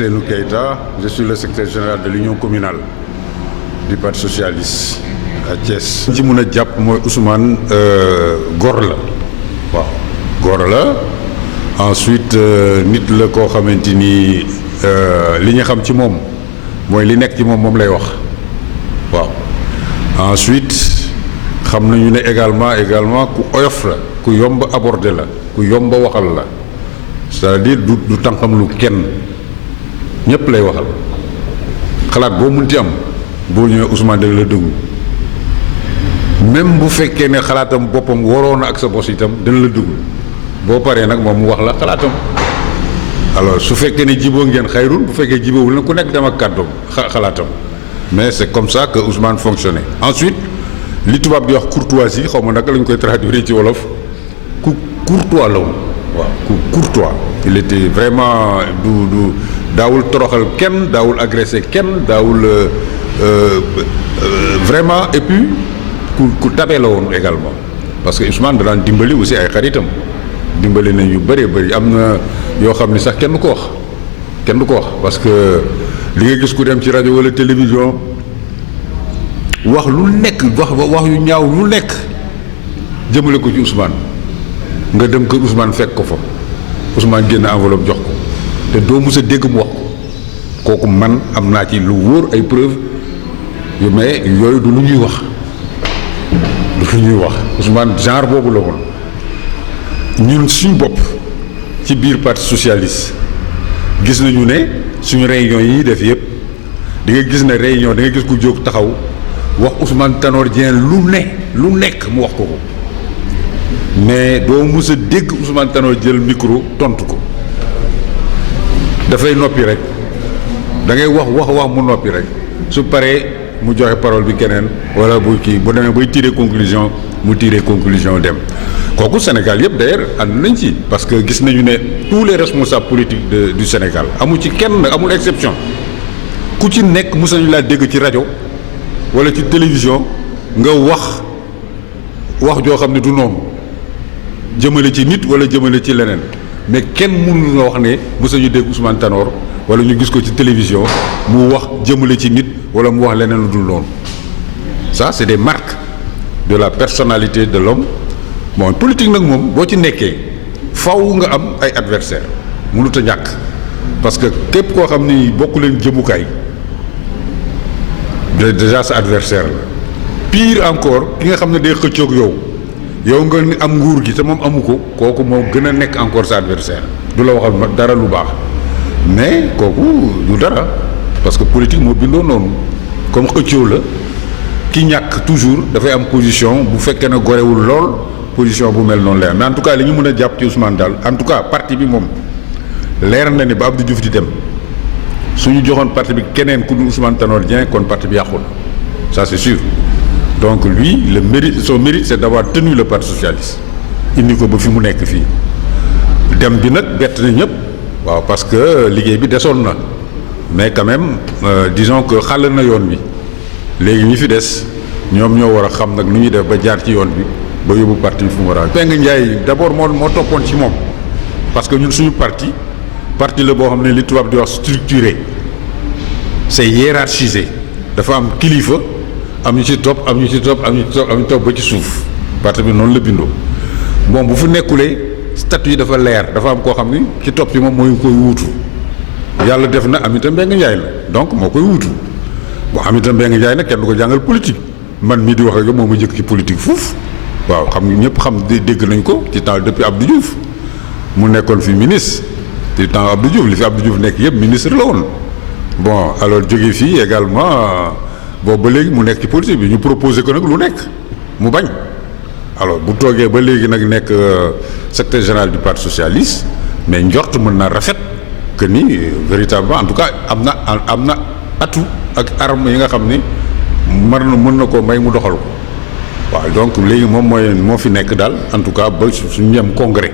Ousseynou Keïta, je suis le secrétaire général de l'Union communale du Parti socialiste à Thiès. li ci mën a jàpp mooy Ousmane góor la waaw góor la ensuite nit la koo xamante ni li ñu xam ci moom mooy li nekk ci moom lay wax waaw ensuite xam nañu ne également ku oyof la ku yomb aborder la ku yomb waxal la c'est-à-dire du tànqam lu kenn ñëpp lay waxal xalaat boo munti am boo ñëwee Ousmane dana la déglu même bu fekkee ne xalaatam boppam waroon na ak sa bos itam dana la déglu boo paree nag moom mu wax la xalaatam alors su fekkee ne jiboo ngeen xayrul bu fekkee jiboowul na ku nekk dem ak kàddoom xalaatam mais c'est comme ça que Ousmane fonctionnait. Ensuite li tubaab di wax courtoisie xaw ma naka la ñu koy traduire ci wolof ku courtois la woon waaw ku courtois il était vraiment du daawul toroxal kenn daawul agressé kenn daawul vraiment et puis ku tabe la woon également parce que Ousmane da daan dimbali aussi ay xaritam dimbali nañ yu bëree bëri am na yoo xam ne sax kenn du ko wax parce que li nga gis ku dem ci rajo wala télévision wax lu nekk wax yu ñaaw lu nekk jëmale ko ci Ousmane nga dem kër Ousmane fekk ko fa Ousmane génn enveloppe jox ko te doo mës a dégg mu wax ko kooku man am naa ci lu wóor ay preuve yu mais yooyu du lu ñuy wax Ousmane genre boobu la woon ñun suñ bopp ci biir parti socialiste gis nañu ne suñu réunion yi def yëpp di nga gis ne réunion da nga gis ku jóg taxaw wax Ousmane Tanor Dieng lu nekk mu wax ko mais doo mës a dégg Ousmane Tanor jël micro tontu ko dafay noppi rek da ngay wax mu noppi rek su paree mu joxe parole bi keneen wala bu demee bay tirer conclusion mu tirer conclusion dem kooku Sénégal yëpp d'ailleurs ànd nañ ci parce que gis nañu ne tous les responsables politiques du Sénégal amul ci kenn amul exception ku ci nekk mës nañu laa dégg ci rajo wala ci télévision nga wax joo xam ne du noonu jëmale ci nit wala jëmale ci leneen mais kenn mënu nga wax ne mës nañu dégg Ousmane Tanor wala ñu gis ko ci télévision mu wax jëmale ci nit wala mu wax leneen lu dul noonu ça c'est des marques de la personnalité de l'homme bon politique nag moom boo ci nekkee faw nga am ay adversaires mënut a ñàkk parce que képp koo xam ni bokku leen jëmukaay déjà sa adversaire la pire encore ki nga xam ne day xëccoog yow nga ni am nguur gi te moom amu ko kooku moo gën a nekk encore sa adversaire du la waxal dara lu baax mais kooku du dara parce que politique moo bindoo noonu comme xëccoo la ki ñàkk toujours dafay am position bu fekkee ne gorewul lool position bu mel noonu leer mais en tout cas li ñu mën a jàpp ci Ousmane daal en tout cas parti bi moom leer na ni ba Abdou Diouf di dem suñu joxoon parti bi keneen ku dul Ousmane Tanor Dieng kon parti bi yàqu na ça c'est sûr donc lui son mérite c'est d'avoir tenu le parti socialiste indi ko ba fi mu nekk fii dem bi nag bett na ñëpp waaw parce que liggéey bi desoon na mais quand même disons que xàll na yoon bi léegi ñi fi des ñoom ñoo war a xam nag nu ñuy def ba jaar ci yoon bi ba yóbbu parti bi fu mu war a. Mbengue Ndiaye d'abord moo toppoon ci moom parce que ñun suñu parti la boo xam ne li tubaab di wax structuré c'est hiérarchisé dafa am kilifa am ñu ci topp am ñu ci topp ba ci suuf parti bi noonu la bindoo bon bu fu nekkulee statut yi dafa leer dafa am koo xam ni ci topp ci moom mooy koy wuutu yàlla def na Aminata Mbengue Ndiaye la donc moo koy wuutu bon Aminata Mbengue Ndiaye nag kenn du ko jàngal politique man mii di wax rek moo ma jëkk ci politique foofu waaw xam ñëpp xam dégg nañ ko ci temps depuis Abdou Diouf mu nekkoon fi ministre ci temps Abdou Diouf li fi Abdou Diouf nekk yëpp ministre la woon bon alors jóge fii également boobu ba léegi mu nekk ci politique bi ñu proposé ko nag lu nekk mu bañ alors bu toogee ba léegi nag nekk secrétaire général du parti socialiste mais njort mën naa rafet que ni véritablement en tout cas am na atout ak arme yi nga xam ni mën na ko may mu doxal ko waaw donc léegi moom moo fi nekk daal en tout cas ba suñu dem congrès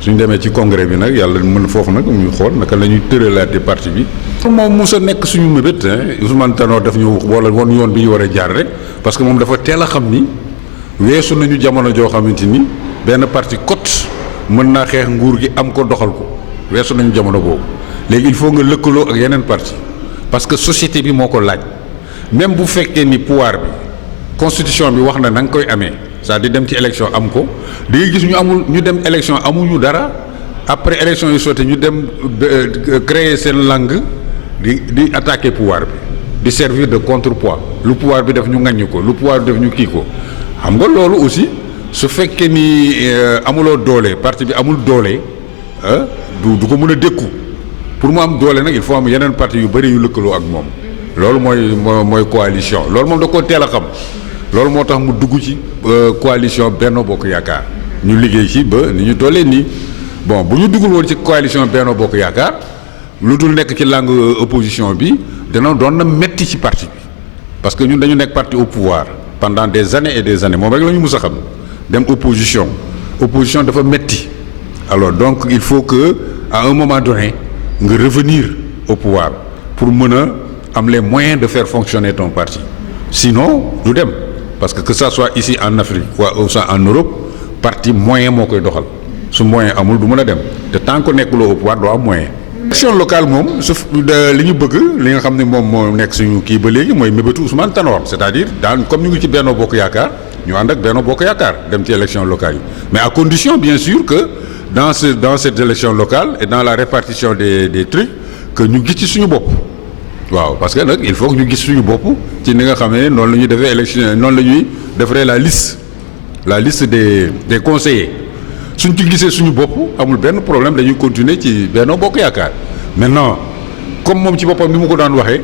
suñu demee ci congrès bi nag yàlla mën foofu nag ñu xool naka la ñuy tëralaatee parti bi. moom mos a nekk suñu mébét Ousmane Tanor daf ñu wala woon yoon bi ñu war a jaar rek parce que moom dafa teel a xam ni weesu nañu jamono joo xamante ni benn parti cote mën naa xeex nguur gi am ko doxal ko weesu nañu jamono boobu léegi il faut nga lëkkaloo ak yeneen parti parce que société bi moo ko laaj même bu fekkee ni pouvoir bi constitution bi wax na nga koy amee c'est-à-dire dem ci élection am ko da ngay gis ñu dem élection amuñu dara après élection yu sotti ñu dem créer seen langue di attaquer pouvoir bi di servir de contrepoids lu pouvoir bi def ñu ŋaññi ko lu pouvoir bi def ñu kii ko xam nga loolu aussi su fekkee ni amuloo doole parti bi amul doole du ko mën a dékku pour mu am doole nag il faut am yeneen parti yu bëri yu lëkkaloo ak moom loolu mooy coalition loolu moom da koo teel a xam loolu moo tax mu dugg ci coalition Benno Bokk Yaakaar ñu liggéey ci ba ni ñu tollee nii bon bu ñu duggul woon ci coalition Benno Bokk Yaakaar lu dul nekk ci langue opposition bi doon na metti ci parti bi parce que ñun dañu nekk parti au pouvoir pendant des années et des années moom rek la ñu mus a xam dem opposition dafa metti alors donc il faut que à un moment donné nga revenir au pouvoir pour mën a am les moyens de faire fonctionner ton parti sinon du dem parce que ça soit ici en Afrique ou ça en Europe parti moyen moo koy doxal su moyen amul du mën a dem te tant que nekkuloo au pouvoir doo am moyen. élection locale moom suuf li ñu bëgg li nga xam ne moom moo nekk suñu kii ba léegi mooy mébétu Ousmane Tanor c'est-à-dire comme ñu ngi ci Benno Bokk Yaakaar ñu ànd ak Benno Bokk Yaakaar dem ci élection locale yi mais à condition bien sûr que dans cette élection locale et dans la répartition des trucs que ñu gis ci suñu bopp waaw parce que nag il faut que ñu gis suñu bopp ci ni nga xam ne noonu la ñuy defee élection noonu la ñuy defaree la liste des conseillers suñ ci gisee suñu bopp amul benn problème dañuy continuer ci Benno Bokk Yaakaar maintenant comme moom ci boppam ni mu ko daan waxee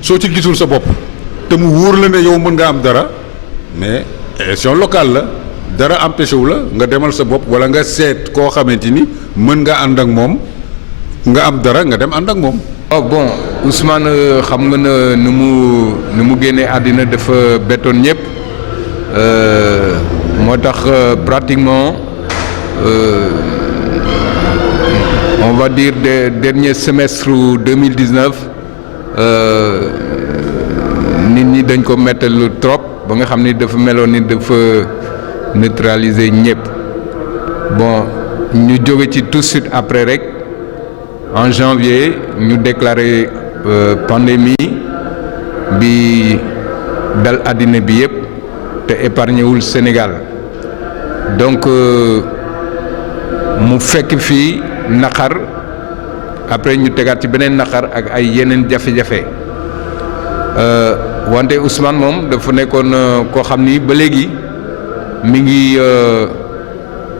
soo ci gisul sa bopp te mu wóor la ne yow mën nga am dara mais élection locale la dara empêché wu la nga demal sa bopp wala nga seet koo xamante ni mën nga ànd ak moom nga am dara nga dem ànd ak moom. oh bon Ousmane xam nga ne nu mu génnee àddina dafa bettoon ñëpp moo tax pratiquement on va dire des derniers semestres 2019 nit ñi dañ ko mettal trop ba nga xam ni dafa meloon ni dafa neutraliser ñëpp bon ñu jóge ci tout de suite après rek en janvier ñu déclaré pandémie bi dal àddina bi yëpp te épargné wul Sénégal donc mu fekk fii naqar après ñu tegaat ci beneen naqar ak ay yeneen jafe-jafe wante Ousmane moom dafa nekkoon koo xam ni ba léegi mi ngi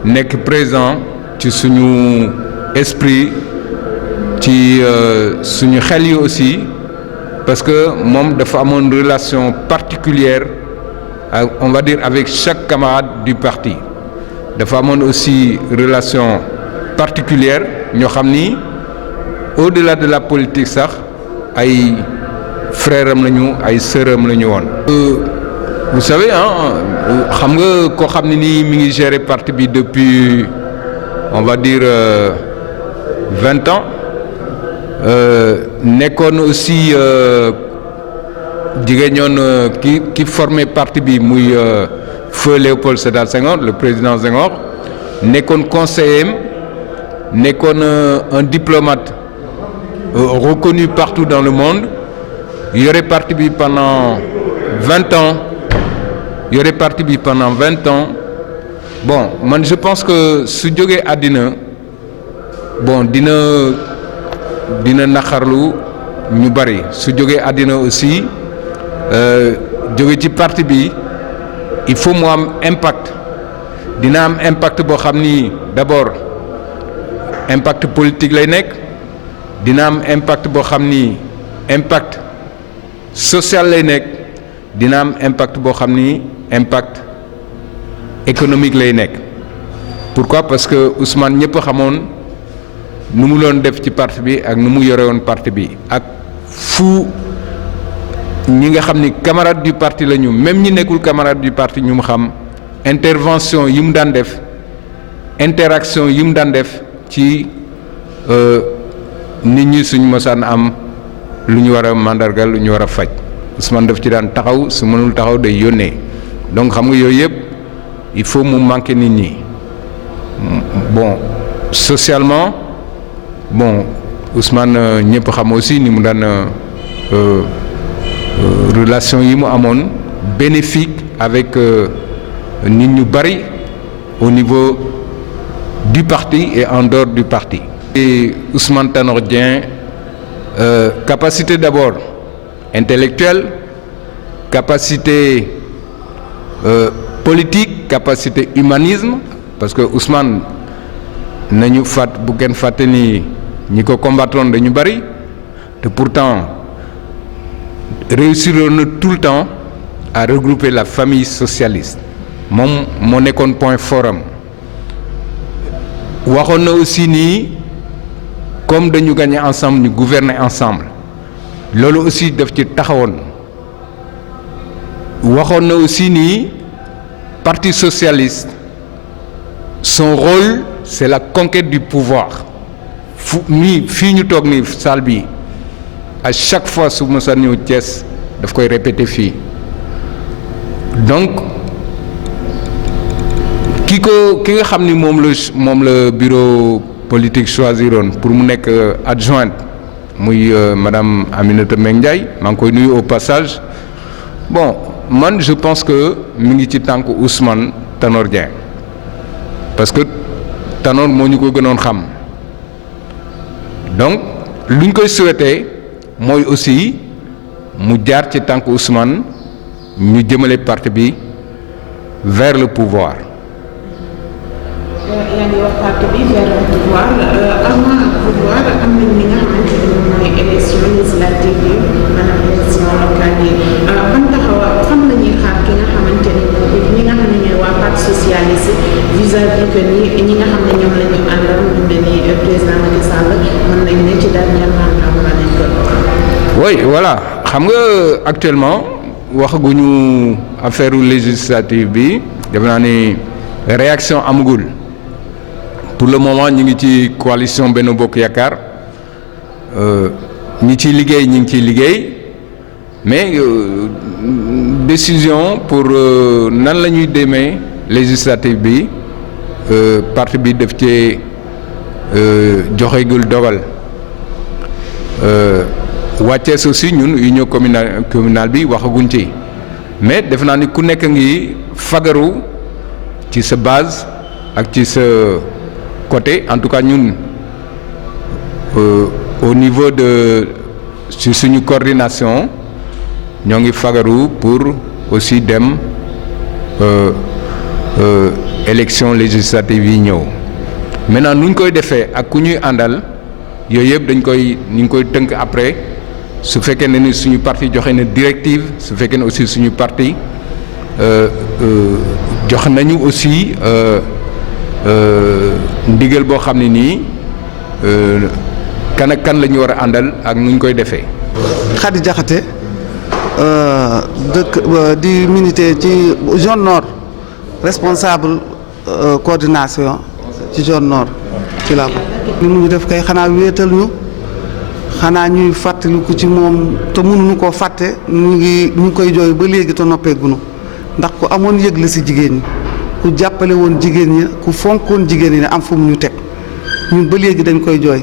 nekk présent ci suñu esprit ci suñu xel yi aussi parce que moom dafa amoon relation particulière on va dire avec chaque camarade du parti dafa amoon aussi relation particulière ñoo xam ni au-delà de la politique sax ay frères am lañu ay sœurs am lañu woon. vous savez xam nga koo xam ne nii mi ngi gérer parti bi depuis on va dire 20 ans nekkoon aussi jigéen ki formé parti bi muy feu Léopold Sédar Senghor le président Senghor nekkoon conseiller nekkoon un diplomate reconnu partout dans le monde yore parti bi pendant 20 ans bon man je pense que su jógee àddina bon dina naqarlu ñu bari su jógee àddina aussi jóge ci parti bi il faut mu am impact dina am impact boo xam ni d'abord impact politique lay nekk dina am impact boo xam ni impact social lay nekk dina am impact boo xam ni impact économique lay nekk pourquoi parce que Ousmane ñëpp xamoon nu mu doon def ci parti bi ak nu mu yore woon parti bi ak fu ñi nga xam ni camarade du parti la ñu même ñi nekkul camarade du parti ñu mu xam intervention yi mu daan def interaction yi mu daan def ci nit ñi suñ mosaan am lu ñu war a mandargal lu ñu war a faj Ousmane daf ci daan taxaw su mënul taxaw day yónnee donc xam nga yooyu yëpp il faut mu manquer nit ñi bon socialement bon Ousmane ñëpp xam aussi ni mu daan relation yi mu amoon bénéfique avec nit ñu bari au niveau du parti et en dehors du parti. Et Ousmane Tanor Dieng, capacité d'abord intellectuelle, capacité politique, capacité humanisme, parce que Ousmane nañu bu kenn fàtte ni ñi ko combattoon dañu bari te pourtant réussiroon na tout le temps à regrouper la famille socialiste moom moo nekkoon point fort am. waxoon na aussi nii comme dañu gagner ensemble ñu gouverner ensemble loolu aussi daf ci taxawoon. waxoon na aussi nii parti socialiste son rôle c'est la conquête du pouvoir fii ñu toog ni salle bi à chaque fois su ma sa ñëw Thiès daf koy répéter fii donc ki nga xam ni moom la bureau politique choisiroon pour mu nekk adjointe muy madame Aminata Mbengue Ndiaye maa ngi koy nuyu au passage. Bon man je pense que mi ngi ci tànk Ousmane Tanor Dieng parce que Tanor moo ñu ko gënoon xam donc luñ koy souhaiter mooy aussi mu jaar ci tànk Ousmane ñu jëmale parti bi vers le pouvoir. yaa ngi wax parti bi vers le pouvoir avant pouvoir am nañ li nga xamante ne mooy élection législative yi maanaam élection locale yi ban taxawa fan la ñuy xaar ki nga xamante ne ñi nga xam ne ñooy waa parti socialiste vis-à-vis que ñi nga xam ne ñoom la ñu àndal ñu ne ni président Macky Sall mën nañ ne ci dernier mandat la nekk. Oui voilà xam nga actuellement waxaguñu affaire législative bi def naa ni réaction amagul. Pour le moment ñu ngi ci coalition Benno Bokk Yaakaar ñi ciy liggéey ñu ngi ciy liggéey mais décision pour nan la ñuy demee législative bi parti bi def ci joxegul dogal wàccees aussi ñun union communale bi waxaguñ ci mais def naa ni ku nekk ngi fagaru ci sa base ak ci sa côté en tout cas ñun au niveau de ci suñu coordination ñoo ngi fagaru pour aussi dem élection législative yi ñëw maintenant nu ñu koy defee ak ku ñuy àndal yooyu yëpp ñu ngi koy tënk après su fekkee ne ni suñu parti joxe na directive su fekkee ne aussi suñu parti jox nañu aussi ndigal boo xam ne nii kan ak kan la ñu war a àndal ak nu ñu koy defee. Khady Diakhaté dëkk di militer ci zone nord responsable coordination ci zone nord ci laa ko. li mu ñu def kay xanaa wéetal ñu xanaa ñuy fàttaliku ci moom te mënuñu koo fàtte ñu ngi koy jooy ba léegi te noppeegunu ndax ku amoon yëg la si jigéen ñi. ku jàppale woon jigéen ñi ku fonkoon jigéen ñi ne am fu mu ñu teg ñun ba léegi dañ koy jooy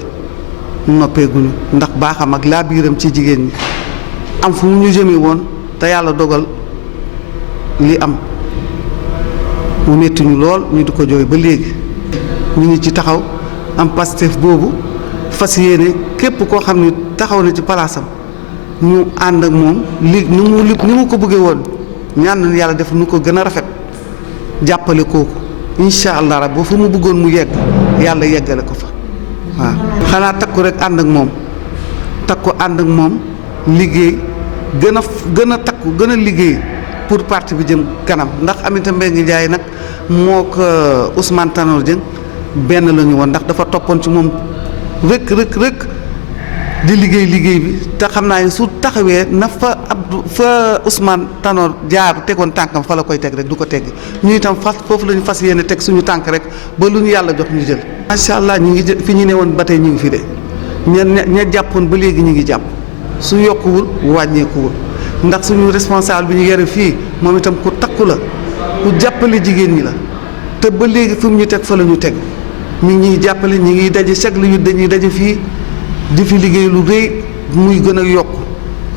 noppeeguñu ndax baaxam ak laa biiram ci jigéen ñi am fu mu ñu jëmee woon te yàlla dogal li am mu metti ñu lool ñu di ko jooy ba léegi ñu ngi ci taxaw am Pastef boobu fas yéene képp koo xam ne taxaw na ci palaasam ñu ànd ak moom li ni mu ko bëggee woon ñaan na yàlla def nu ko gën a rafet jàppale kooku incha allah rab ba fu mu bëggoon mu yegg yàlla yeggale ko fa waaw. xanaa takku rek ànd ak moom takku ànd ak moom liggéey gën a takku gën a liggéey pour parti bi jëm kanam ndax Aminata Mbengue Ndiaye nag moo ko Ousmane Tanor Dieng benn la ñu woon ndax dafa toppoon ci moom rëkk di liggéey bi te xam naa ne su taxawee na fa fa Ousmane Tanor jaar tegoon tànkam fa la koy teg rek du ko tegg ñu itam foofu la ñu fas yéene teg suñu tànk rek ba lu ñu yàlla jox ñu jël. macha allah ñu ngi fi ñu ne woon ba tey ñu ngi fi de ña jàppoon ba léegi ñu ngi jàpp su yokkuwul wàññeekuwul ndax suñu responsable bi ñu yore fii moom itam ku takku la ku jàppale jigéen ñi la te ba léegi fi mu ñu teg fa la ñu teg ñu ngi ñuy jàppale ñu ngi daje chaque lu dañuy daje fii di fi liggéey lu rëy muy gën a yokk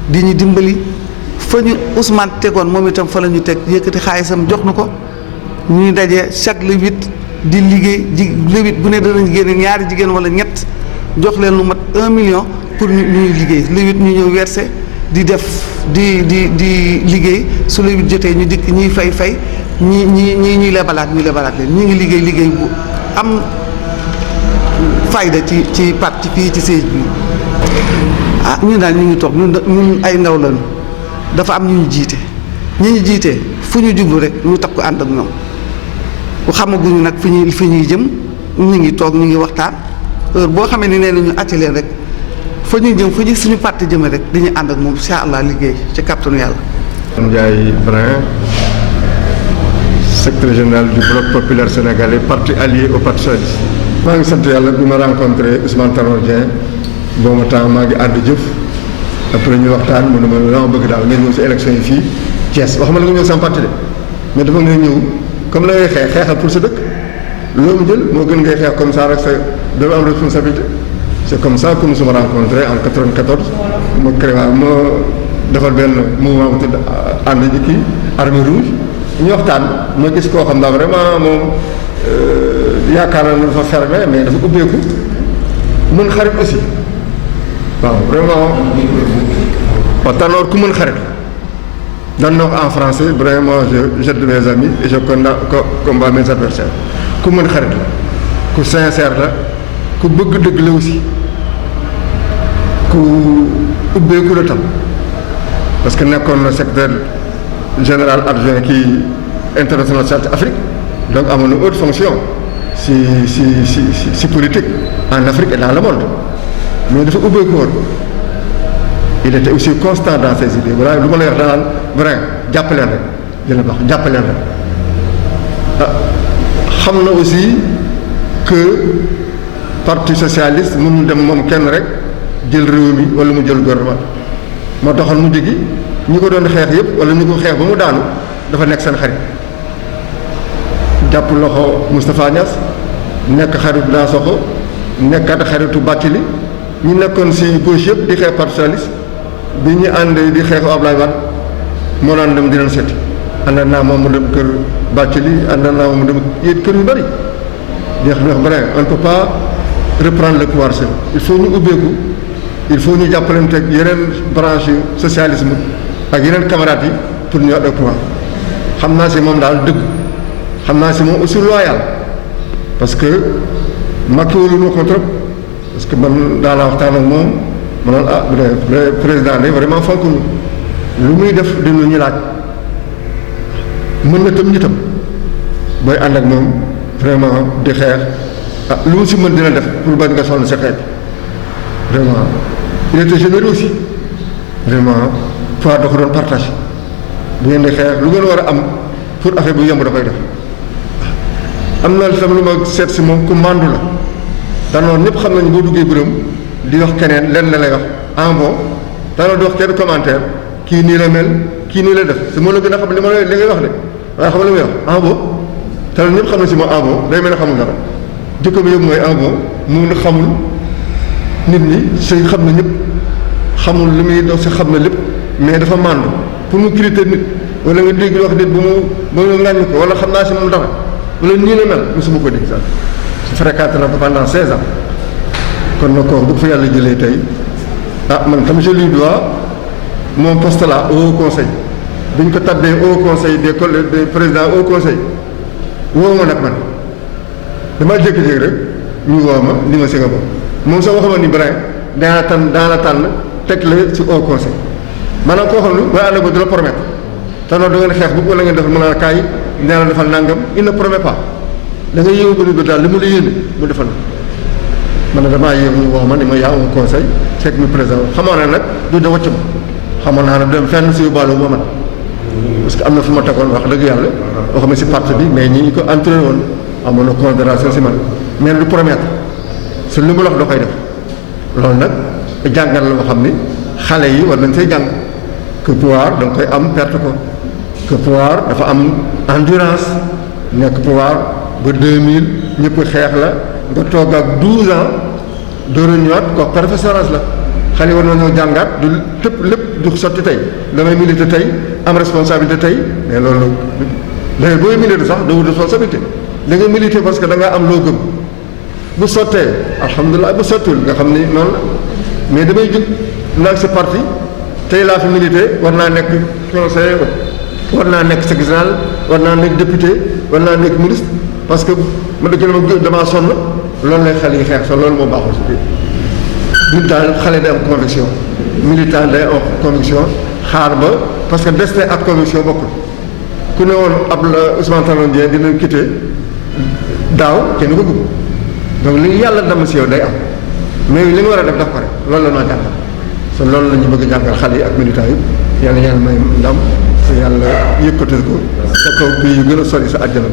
di ñu dimbali fa ñu Ousmane tegoon moom itam fa la ñu teg yëkkati xaalisam jox nu ko ñuy daje chaque le 8 di liggéey le 8 bu ne danañ génne ñaari jigéen wala ñett jox leen lu mat 1 million pour ñuy liggéey le 8 ñu ñëw versé di def di liggéey su le 8 jotee ñu dikk ñuy fay ñuy lebalaat leen ñu ngi liggéey bu am fayda ci parti fii ci siège bi ñun daal ñu ngi toog ñun ay ndaw lañu dafa am ñu jiite ñu jiite fu ñu jublu rek ñu takku ànd ak ñoom bu xamaguñu nag fi ñuy jëm ñu ngi toog ñu ngi waxtaan heure boo xamee ni nee nañu àcc leen rek fa ñuy jëm fa ñu suñu parti jëme rek dañuy ànd ak moom incha allah liggéey ci kàttanu yàlla. Ndiaye Brin, secrétaire général du bloc populaire sénégalais, parti allié au parti socialiste. maa ngi sant yàlla bi ma rencontré Ousmane Tanor Dieng boobu temps maa ngi ànd jëf après ñu waxtaan mu ne ma dama bëgg daal nga ñëw si élection yi fii Thiès wax ma la nga ñëw sama parti de mais dafa nga ñëw comme la ngay xeexal pour sa dëkk loolu mu jël moo gën ngay xeex comme ça rek sa dafa am responsabilité. C'est comme ça que nous sommes rencontrés en 94 ma créé ma defal benn mouvement bu tudd ànd ji kii Armée Rouge ñu waxtaan ma gis koo xam daal vraiment moom yaakaar naa ne dafa fermé mais dafa ubbeeku mën xarit aussi waaw vraiment waaw Tanor ku mën xarit dan na wax en français vraiment j'aide mes amis et je combats mes adversaires ku mën xarit la ku sincère la ku bëgg dëgg la aussi ku ubbeeku la tam parce que nekkoon na secrétaire général adjoint kii international Centre Afrique donc amoon na haute fonction si politique en Afrique et dans le monde mais dafa ubbeeku woon il était aussi constant dans ses idées voilà lu ma lay wax danaan vrai jàppaleen rek dina baax jàppaleen rek xam na aussi que parti socialiste mënul dem moom kenn rek jël réew mi wala mu jël gouvernement moo taxoon mu jigi ñi ko doon xeex yëpp wala ñu ko xeex ba mu daanu dafa nekk seen xarit jàpp loxo Moustapha Niass nekk xaritu Dansokho nekkat xaritu Bathily ñu nekkoon si gauche yëpp di xeex parti socialiste bi ñu ànd di xeexu Ablaye Wade moo daan dem di leen seeti ànd naa moom mu dem kër Bathily ànd naa moom mu dem yéen kër yu bëri di wax vrai on ne peut pas reprendre le pouvoir seul il faut ñu ubbeeku il faut ñu jàppalante ak yeneen branche socialisme ak yeneen camarades yi pour ñu au pouvoir xam naa si moom daal dëgg xam naa si moom aussi loyal parce que Macky wóolu ma ko trop parce que man daanaa waxtaan ak moom ma naan bu dee président de vraiment fonk lu muy def dina ñu laaj mën na tam ñu tam booy ànd ak moom vraiment di xeex lu mu si mën dina def pour bañ nga sonn sa xeex vraiment il était généreux aussi vraiment fois da ko doon partage bu ngeen di xeex lu ngeen war a am pour affaire bu yemb da koy def am na tam lu ma seet si moom ku màndu la Tanor ñëpp xam nañu boo duggee bureau di wax keneen lenn la lay wax en bon Tanor di wax kenn commentaire kii nii la mel kii nii la def te moo la gën a xam li ma li ngay wax de waaye xam nga li may wax en bon Tanor ñëpp xam na si moom en bon day mel ne xamul dara jikko bi yëpp mooy en bon mu xamul nit ñi si xam na ñëpp xamul li muy dox si xam na lépp mais dafa màndu pour mu critiquer nit wala nga dégg wax nit ba mu ŋàññi ko wala xam naa si moom dara wala nii la mel mosuma ko dégg sax su fréquenté na ko pendant 16 ans kon nag kooku bu ko fa yàlla jëlee tey man tam je lui dois mon poste là au conseil bi ñu ko tabbee au conseil des présidents au conseil woo ma nag man damaa jékki-jékki rek ñu woo ma ni ma si nga bopp moom sax waxuma ni Brin daana tànn teg la ci au conseil maanaam koo xam ne booy ànd ko du la promettre Tanor da ngeen xeex bu wala ngeen defal mën a kaay nee na defal nangam il ne promet pas da nga yéewu ba ni daal li mu la yéene mu defal man ne damaa yéewu ñu wax ma ni ma yaa au conseil fekk mi président xamoon naa nag du da wàcc ma xamoon naa ne dem fenn si yóbbaale ma man parce que am na fu ma tegoon wax dëgg yàlla waxuma si parti bi mais ñi ko entouré woon amoon na considération si man mais du promettre su li mu la wax da koy def loolu nag jàngal la boo xam ni xale yi war nañ see jàng que pouvoir da nga koy am perte ko que pouvoir dafa am endurance nekk pouvoir ba 2000 ñëpp xeex la nga toog ak 12 ans door a ñëwaat kooku persévérance la xale yi war nañoo jàngaat du lépp du sotti tey damay militer tey am responsabilité tey mais loolu léegi booy militer sax doo wut responsabilité da nga militer parce que da nga am loo gëm bu sottee alhamdulilah bu sottiwul nga xam ni noonu la mais damay jug naag sa parti tey laa fi militer war naa nekk conseiller war naa nekk secrétaire général war naa nekk député war naa nekk ministre parce que ma dëgg la damaa sonn loolu lay xale yi xeex sa loolu moo baaxul si biir militant xale day am conviction militant day am conviction xaar ba parce que destin ak conviction bokkul ku ne woon ab la Ousmane Tanor Dieng dina quitté daaw kenn ko gëm donc li yàlla dama si yow day am mais li nga war a def daf ko rek loolu la noo jàngal so loolu la ñu bëgg a jàngal xale yi ak militant yi yàlla may ndam te yàlla yëkkatal ko sa kaw pays yu gën a sori sa àjjana